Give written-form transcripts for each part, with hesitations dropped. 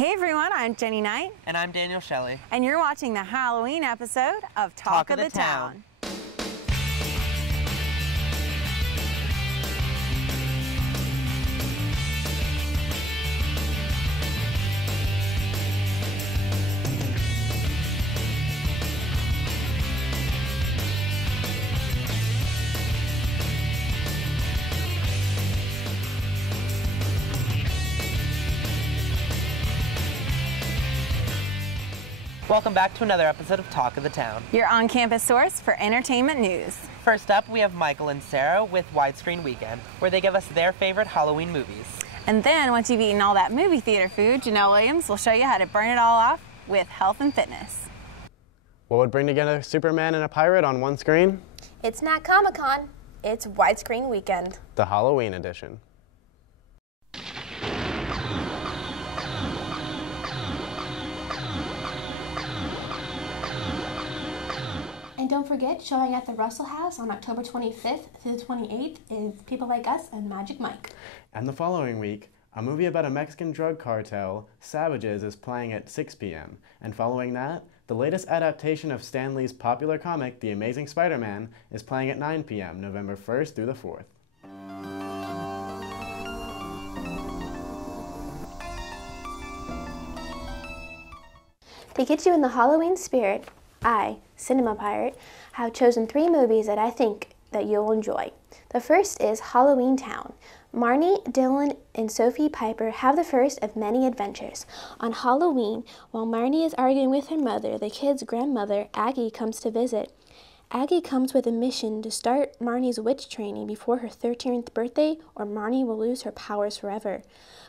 Hey everyone, I'm Jenny Knight. And I'm Daniel Shelley. And you're watching the Halloween episode of Talk of the Town. Welcome back to another episode of Talk of the Town. Your on-campus source for entertainment news. First up, we have Michael and Sarah with Widescreen Weekend, where they give us their favorite Halloween movies. And then, once you've eaten all that movie theater food, Janelle Williams will show you how to burn it all off with health and fitness. What would bring together Superman and a pirate on one screen? It's not Comic-Con, it's Widescreen Weekend. The Halloween edition. And don't forget, showing at the Russell House on October 25th through the 28th is People Like Us and Magic Mike. And the following week, a movie about a Mexican drug cartel, Savages, is playing at 6 p.m. And following that, the latest adaptation of Stan Lee's popular comic, The Amazing Spider-Man, is playing at 9 p.m. November 1st through the 4th. To get you in the Halloween spirit, I, Cinema Pirate, have chosen 3 movies that I think that you'll enjoy. The first is Halloween Town. Marnie, Dylan, and Sophie Piper have the first of many adventures. On Halloween, while Marnie is arguing with her mother, the kids' grandmother, Aggie, comes to visit. Aggie comes with a mission to start Marnie's witch training before her 13th birthday, or Marnie will lose her powers forever.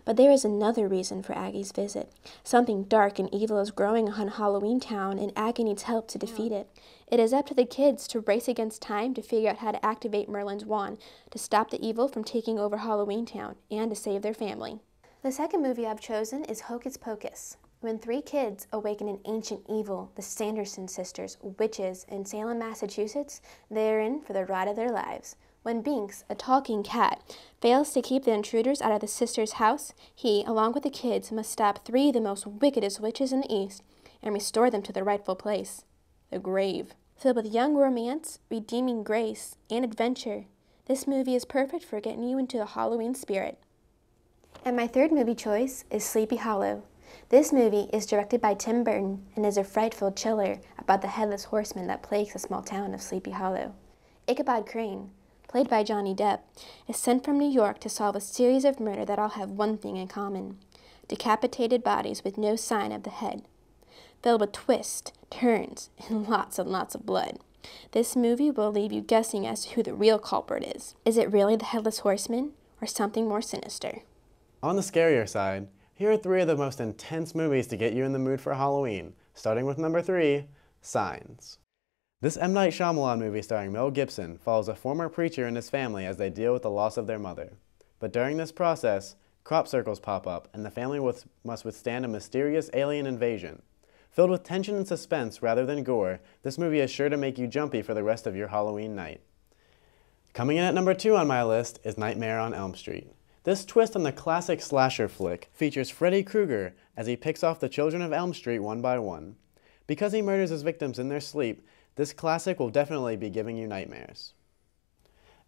But there is another reason for Aggie's visit. Something dark and evil is growing on Halloween Town, and Aggie needs help to defeat it. It is up to the kids to race against time to figure out how to activate Merlin's wand, to stop the evil from taking over Halloween Town, and to save their family. The second movie I've chosen is Hocus Pocus. When 3 kids awaken an ancient evil, the Sanderson sisters, witches, in Salem, Massachusetts, they are in for the ride of their lives. When Binks, a talking cat, fails to keep the intruders out of the sisters' house, he, along with the kids, must stop 3 of the most wickedest witches in the East and restore them to their rightful place, the grave. Filled with young romance, redeeming grace, and adventure, this movie is perfect for getting you into the Halloween spirit. And my third movie choice is Sleepy Hollow. This movie is directed by Tim Burton and is a frightful chiller about the headless horseman that plagues the small town of Sleepy Hollow. Ichabod Crane, played by Johnny Depp, is sent from New York to solve a series of murder that all have one thing in common: decapitated bodies with no sign of the head. Filled with twists, turns, and lots of blood. This movie will leave you guessing as to who the real culprit is. Is it really the headless horseman or something more sinister? On the scarier side, here are 3 of the most intense movies to get you in the mood for Halloween, starting with number 3, Signs. This M. Night Shyamalan movie starring Mel Gibson follows a former preacher and his family as they deal with the loss of their mother. But during this process, crop circles pop up and the family must withstand a mysterious alien invasion. Filled with tension and suspense rather than gore, this movie is sure to make you jumpy for the rest of your Halloween night. Coming in at number 2 on my list is Nightmare on Elm Street. This twist on the classic slasher flick features Freddy Krueger as he picks off the children of Elm Street one by one. Because he murders his victims in their sleep, this classic will definitely be giving you nightmares.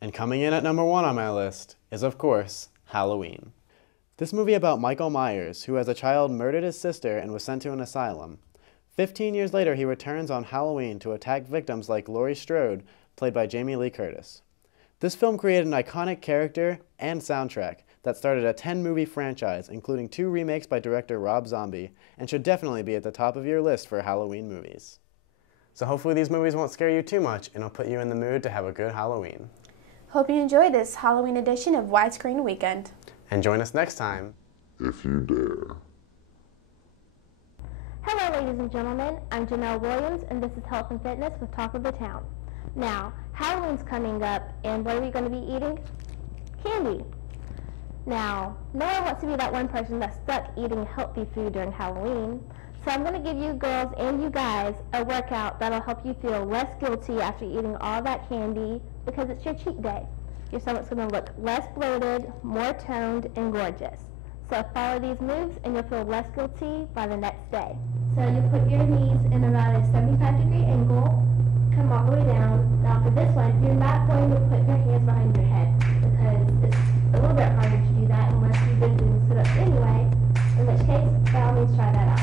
And coming in at number 1 on my list is, of course, Halloween. This movie about Michael Myers, who as a child murdered his sister and was sent to an asylum. 15 years later, he returns on Halloween to attack victims like Laurie Strode, played by Jamie Lee Curtis. This film created an iconic character and soundtrack that started a 10-movie franchise, including 2 remakes by director Rob Zombie, and should definitely be at the top of your list for Halloween movies. So hopefully these movies won't scare you too much and will put you in the mood to have a good Halloween. Hope you enjoy this Halloween edition of Widescreen Weekend. And join us next time, if you dare. Hello ladies and gentlemen, I'm Janelle Williams and this is Health and Fitness with Talk of the Town. Now, Halloween's coming up and what are we going to be eating? Candy. Now, no one wants to be that one person that's stuck eating healthy food during Halloween, so I'm going to give you girls and you guys a workout that'll help you feel less guilty after eating all that candy because it's your cheat day. Your stomach's going to look less bloated, more toned, and gorgeous. So follow these moves and you'll feel less guilty by the next day. So you put your knees in about a 75-degree angle, come all the way down. Now for this one, you're not going to put your hands behind your head because it's a little bit harder to do that unless you've been doing sit-ups anyway, in which case, by all means try that out.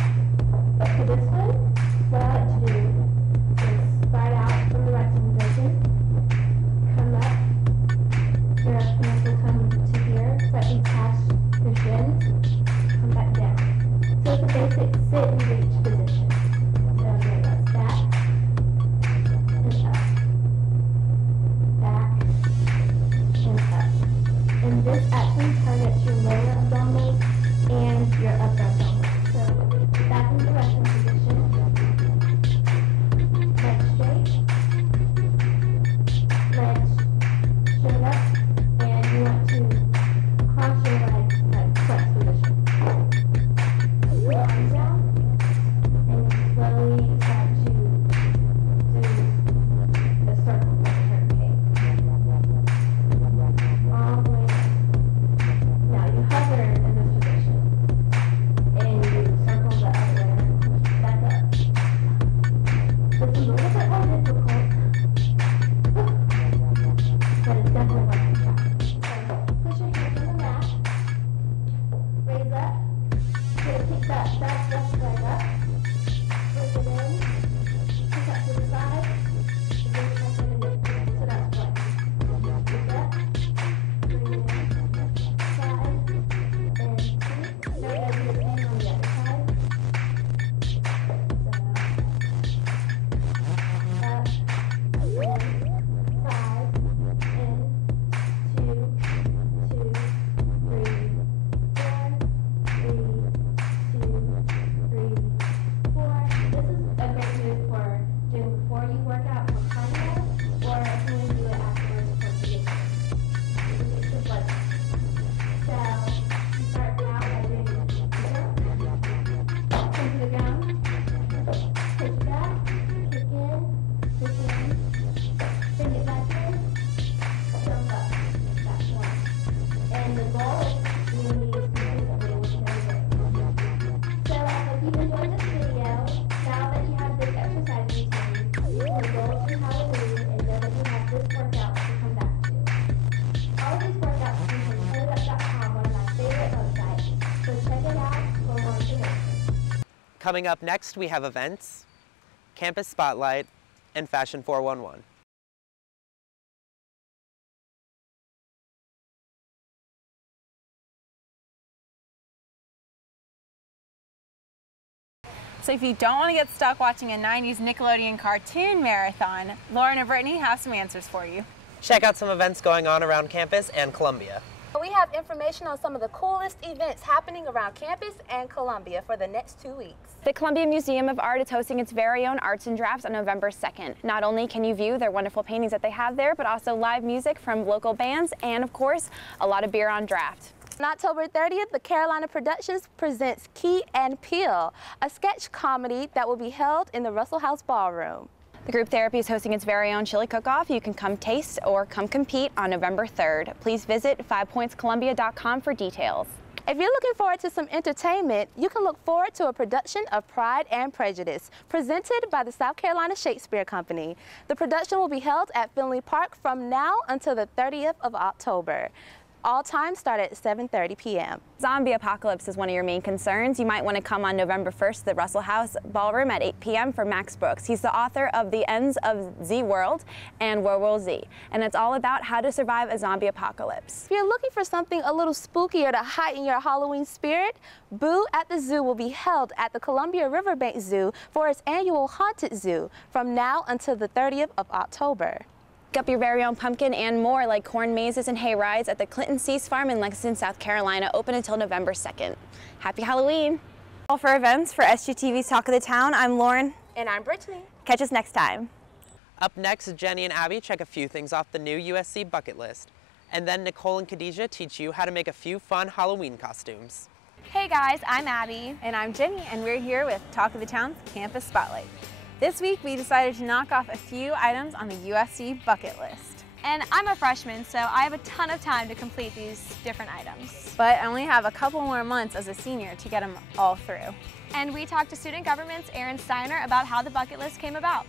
But for this one, what I like to do is start out from the resting position, come up, your abdominals will come to here, slightly past your shins, come back down. So it's a basic sit and reach position. So there it goes, back and up, back and up. And this actually targets your lower abdominals and your upper abdominals. So back into resting position, legs straight, legs straight up, and you want to cross your legs like flex position. Put your arms down, and slowly start to do the circle of the turkey. All the way up. Now you hover in this position, and you circle the other way, back up. This is a little bit more difficult, but it's definitely worth a try. So push your hands on the mat, raise up, kick that left leg up, bring it in, kick up to the side, and then back in and get so that's flex. Kick up, bring it in, side, and two. Now we're going to do the same on the other side. So, up, in, side, in, two, 3, 4, 3, 2, 3, 4. This is a great move for doing before you work out for cardio, or if you want to do it afterwards for conditioning. It's just like, so you start out by doing come to the ground, push back, kick in, bring it back in, jump up. That's one. And the goal is you need to consistently with every day. So I hope you enjoyed this video. Now that you have this exercise routine, you can go to Halloween and know that you have this workout to come back to. All of these workouts come from toetup.com, one of my favorite websites. So check it out for more information. Coming up next, we have events, Campus Spotlight, and Fashion 411. So if you don't want to get stuck watching a 90s Nickelodeon cartoon marathon, Lauren and Brittany have some answers for you. Check out some events going on around campus and Columbia. We have information on some of the coolest events happening around campus and Columbia for the next 2 weeks. The Columbia Museum of Art is hosting its very own Arts and Drafts on November 2nd. Not only can you view their wonderful paintings that they have there, but also live music from local bands and, of course, a lot of beer on draft. On October 30th, the Carolina Productions presents Key and Peele, a sketch comedy that will be held in the Russell House Ballroom. The Group Therapy is hosting its very own chili cook-off. You can come taste or come compete on November 3rd. Please visit 5pointscolumbia.com for details. If you're looking forward to some entertainment, you can look forward to a production of Pride and Prejudice, presented by the South Carolina Shakespeare Company. The production will be held at Finley Park from now until the 30th of October. All times start at 7:30 p.m. Zombie apocalypse is one of your main concerns. You might want to come on November 1st to the Russell House Ballroom at 8 p.m. for Max Brooks. He's the author of The Ends of Z World and World War Z, and it's all about how to survive a zombie apocalypse. If you're looking for something a little spookier to heighten your Halloween spirit, Boo at the Zoo will be held at the Columbia Riverbank Zoo for its annual Haunted Zoo from now until the 30th of October. Pick up your very own pumpkin and more, like corn mazes and hay rides at the Clinton Cease Farm in Lexington, South Carolina, open until November 2nd. Happy Halloween! All for events for SGTV's Talk of the Town, I'm Lauren. And I'm Brittany. Catch us next time. Up next, Jenny and Abby check a few things off the new USC bucket list. And then Nicole and Khadijah teach you how to make a few fun Halloween costumes. Hey guys, I'm Abby. And I'm Jenny, and we're here with Talk of the Town's Campus Spotlight. This week we decided to knock off a few items on the USC bucket list. And I'm a freshman, so I have a ton of time to complete these different items. But I only have a couple more months as a senior to get them all through. And we talked to Student Government's Aaron Steiner about how the bucket list came about.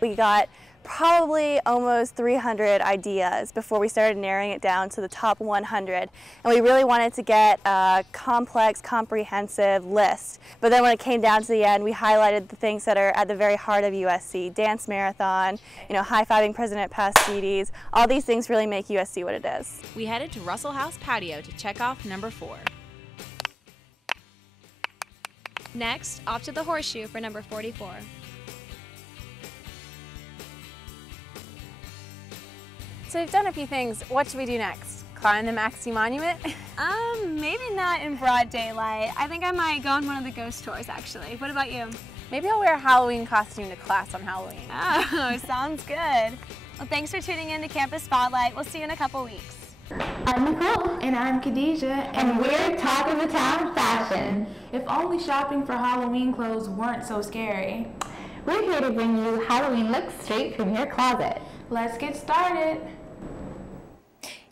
We got probably almost 300 ideas before we started narrowing it down to the top 100. And we really wanted to get a complex, comprehensive list. But then when it came down to the end, we highlighted the things that are at the very heart of USC. Dance marathon, high-fiving President past CDs. All these things really make USC what it is. We headed to Russell House Patio to check off number 4. Next, off to the Horseshoe for number 44. So we've done a few things. What should we do next? Climb the Maxey Monument? Maybe not in broad daylight. I think I might go on one of the ghost tours, actually. What about you? Maybe I'll wear a Halloween costume to class on Halloween. Oh, sounds good. Well, thanks for tuning in to Campus Spotlight. We'll see you in a couple weeks. I'm Nicole. And I'm Khadijah. And we're Talk of the Town Fashion. If only shopping for Halloween clothes weren't so scary. We're here to bring you Halloween looks straight from your closet. Let's get started.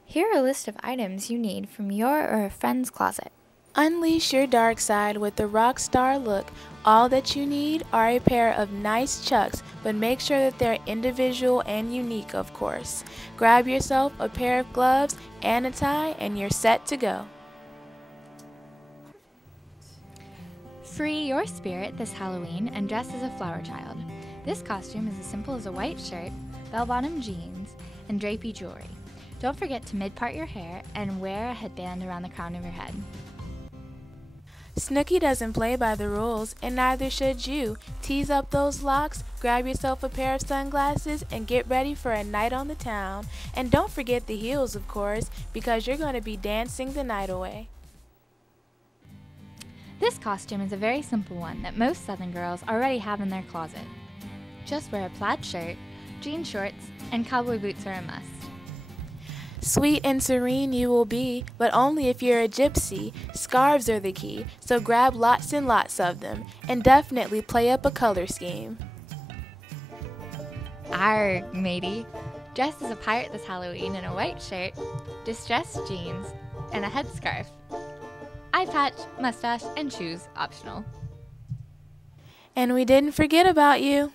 Here are a list of items you need from your or a friend's closet. Unleash your dark side with the rock star look. All that you need are a pair of nice Chucks, but make sure that they're individual and unique, of course. Grab yourself a pair of gloves and a tie, and you're set to go. Free your spirit this Halloween and dress as a flower child. This costume is as simple as a white shirt, bell-bottom jeans, and drapey jewelry. Don't forget to mid-part your hair and wear a headband around the crown of your head. Snooki doesn't play by the rules, and neither should you. Tease up those locks, grab yourself a pair of sunglasses, and get ready for a night on the town. And don't forget the heels, of course, because you're going to be dancing the night away. This costume is a very simple one that most Southern girls already have in their closet. Just wear a plaid shirt, jean shorts, and cowboy boots are a must. Sweet and serene you will be, but only if you're a gypsy. Scarves are the key, so grab lots and lots of them, and definitely play up a color scheme. Arr, matey. Dress as a pirate this Halloween in a white shirt, distressed jeans, and a headscarf. Eye patch, mustache, and shoes optional. And we didn't forget about you.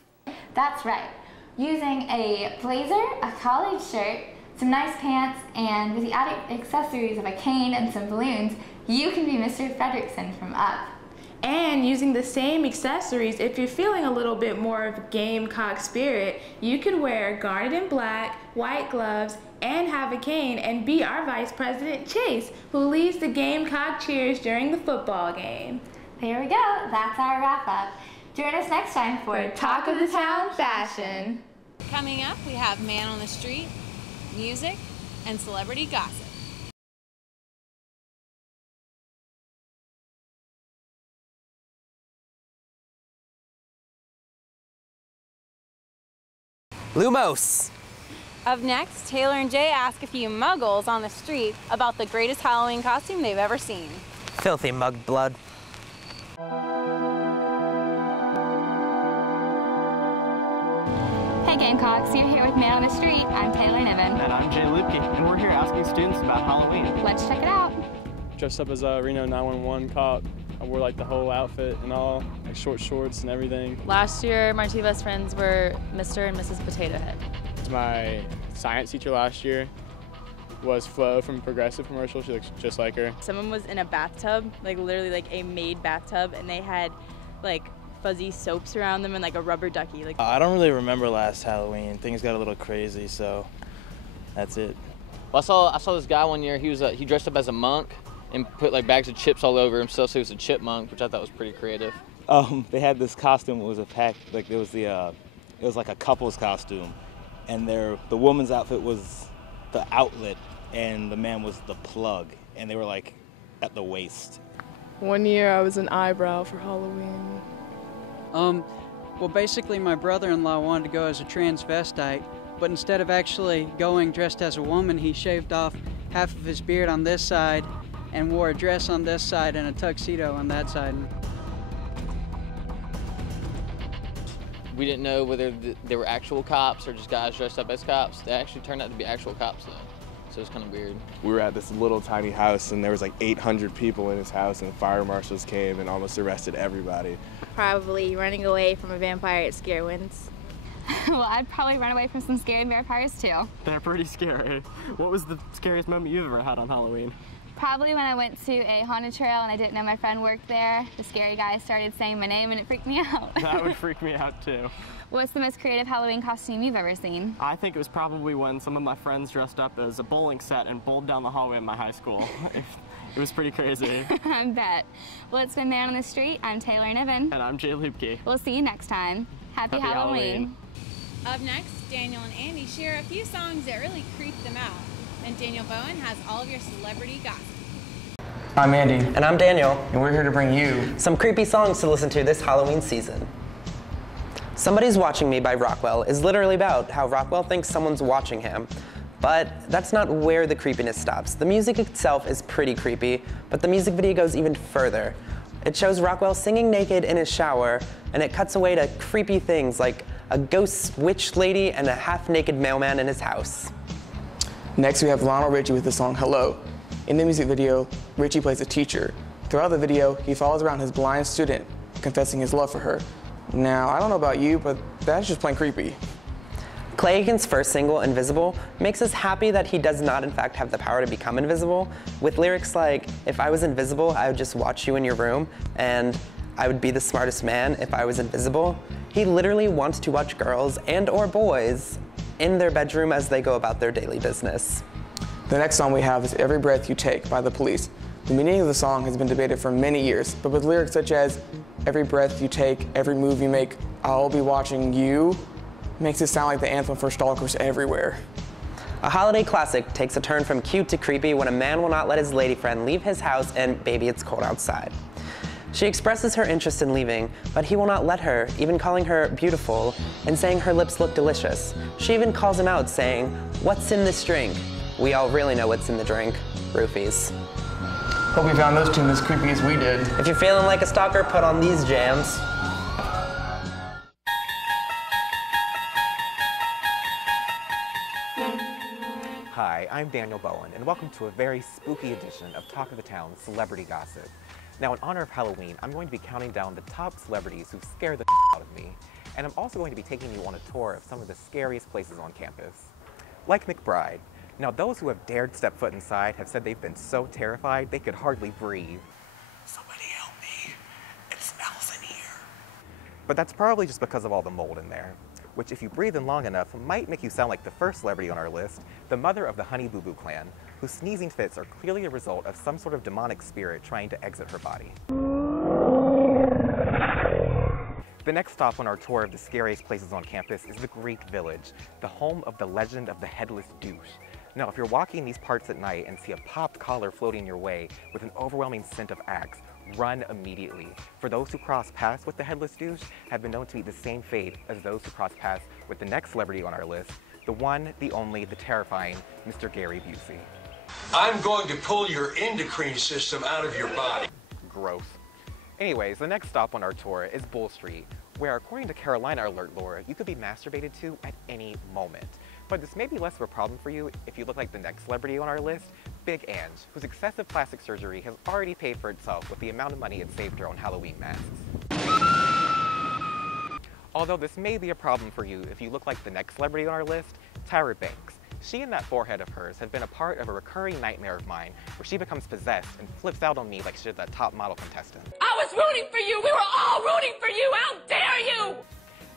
That's right. Using a blazer, a collared shirt, some nice pants, and with the added accessories of a cane and some balloons, you can be Mr. Fredrickson from Up. And using the same accessories, if you're feeling a little bit more of Gamecock spirit, you could wear garnet in black, white gloves, and have a cane and be our Vice President Chase, who leads the Gamecock cheers during the football game. There we go. That's our wrap up. Join us next time for Talk of the Town Fashion. Coming up, we have Man on the Street, music, and celebrity gossip. Lumos. Up next, Taylor and Jay ask a few muggles on the street about the greatest Halloween costume they've ever seen. Filthy mug blood. Hey Gamecocks, you're here with Man on the Street. I'm Taylor Niven. And I'm Jay Lupke, and we're here asking students about Halloween. Let's check it out. Dressed up as a Reno 911 cop. I wore like the whole outfit and all, like short shorts and everything. Last year, my two best friends were Mr. and Mrs. Potato Head. My science teacher last year was Flo from Progressive Commercial. She looks just like her. Someone was in a bathtub, like literally like a made bathtub, and they had like fuzzy soaps around them and like a rubber ducky. Like I don't really remember last Halloween. Things got a little crazy, so that's it. Well, I saw this guy one year. He dressed up as a monk and put like bags of chips all over himself, so he was a chipmunk, which I thought was pretty creative. They had this costume. It was a pack. Like it was like a couple's costume, and the woman's outfit was the outlet, and the man was the plug, and they were like at the waist. One year I was an eyebrow for Halloween. Well, basically my brother-in-law wanted to go as a transvestite, but instead of actually going dressed as a woman, he shaved off half of his beard on this side and wore a dress on this side and a tuxedo on that side. we didn't know whether they were actual cops or just guys dressed up as cops. They actually turned out to be actual cops though, so it's kind of weird. We were at this little tiny house and there was like 800 people in his house, and fire marshals came and almost arrested everybody. Probably running away from a vampire at scare wins. Well, I'd probably run away from some scary vampires too. They're pretty scary. What was the scariest moment you've ever had on Halloween? Probably when I went to a haunted trail and I didn't know my friend worked there. The scary guy started saying my name and it freaked me out. That would freak me out too. What's the most creative Halloween costume you've ever seen? I think it was probably when some of my friends dressed up as a bowling set and bowled down the hallway in my high school. It was pretty crazy. I bet. Well, it's been Man on the Street. I'm Taylor Niven. And I'm Jay Lubke. We'll see you next time. Happy Halloween. Up next, Daniel and Andy share a few songs that really creep them out. And Daniel Bowen has all of your celebrity gossip. I'm Andy. And I'm Daniel. And we're here to bring you some creepy songs to listen to this Halloween season. Somebody's Watching Me by Rockwell is literally about how Rockwell thinks someone's watching him. But that's not where the creepiness stops. The music itself is pretty creepy, but the music video goes even further. It shows Rockwell singing naked in his shower, and it cuts away to creepy things like a ghost witch lady and a half-naked mailman in his house. Next, we have Lionel Richie with the song Hello. In the music video, Richie plays a teacher. Throughout the video, he follows around his blind student, confessing his love for her. Now, I don't know about you, but that's just plain creepy. Clay Aiken's first single, Invisible, makes us happy that he does not in fact have the power to become invisible, with lyrics like, if I was invisible, I would just watch you in your room, and I would be the smartest man if I was invisible. He literally wants to watch girls and or boys in their bedroom as they go about their daily business. The next song we have is Every Breath You Take by The Police. The meaning of the song has been debated for many years, but with lyrics such as, every breath you take, every move you make, I'll be watching you, makes it sound like the anthem for stalkers everywhere. A holiday classic takes a turn from cute to creepy when a man will not let his lady friend leave his house and baby it's cold outside. She expresses her interest in leaving, but he will not let her, even calling her beautiful and saying her lips look delicious. She even calls him out saying, what's in this drink? We all really know what's in the drink, roofies. Hope you found those tunes as creepy as we did. If you're feeling like a stalker, put on these jams. Hi, I'm Daniel Bowen, and welcome to a very spooky edition of Talk of the Town Celebrity Gossip. Now, in honor of Halloween, I'm going to be counting down the top celebrities who've scared the out of me, and I'm also going to be taking you on a tour of some of the scariest places on campus. Like McBride. Now, those who have dared step foot inside have said they've been so terrified they could hardly breathe. Somebody help me. It smells in here. But that's probably just because of all the mold in there, which if you breathe in long enough might make you sound like the first celebrity on our list, the mother of the Honey Boo Boo clan, whose sneezing fits are clearly a result of some sort of demonic spirit trying to exit her body. The next stop on our tour of the scariest places on campus is the Greek Village, the home of the legend of the Headless Douche. Now, if you're walking these parts at night and see a popped collar floating your way with an overwhelming scent of Axe, run immediately. For those who cross paths with the Headless Douche have been known to meet the same fate as those who cross paths with the next celebrity on our list, the one, the only, the terrifying Mr. Gary Busey. I'm going to pull your endocrine system out of your body. Gross. Anyways, the next stop on our tour is Bull Street, where according to Carolina Alert lore, you could be masturbated to at any moment. But this may be less of a problem for you if you look like the next celebrity on our list, Big Ange, whose excessive plastic surgery has already paid for itself with the amount of money it saved her on Halloween masks. Although this may be a problem for you if you look like the next celebrity on our list, Tyra Banks. She and that forehead of hers have been a part of a recurring nightmare of mine where she becomes possessed and flips out on me like she did that top model contestant. I was rooting for you! We were all rooting for you! How dare you!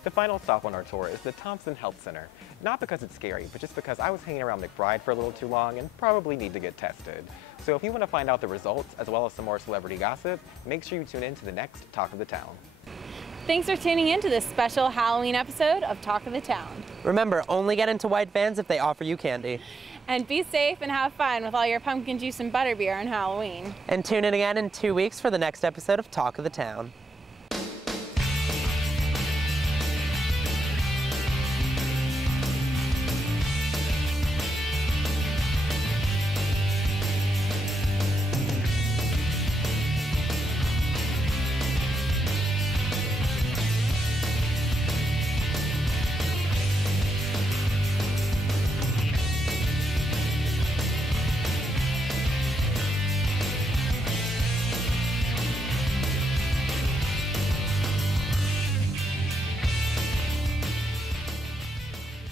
The final stop on our tour is the Thompson Health Center. Not because it's scary, but just because I was hanging around McBride for a little too long and probably need to get tested. So if you want to find out the results as well as some more celebrity gossip, make sure you tune in to the next Talk of the Town. Thanks for tuning in to this special Halloween episode of Talk of the Town. Remember, only get into White Vans if they offer you candy. And be safe and have fun with all your pumpkin juice and butterbeer on Halloween. And tune in again in 2 weeks for the next episode of Talk of the Town.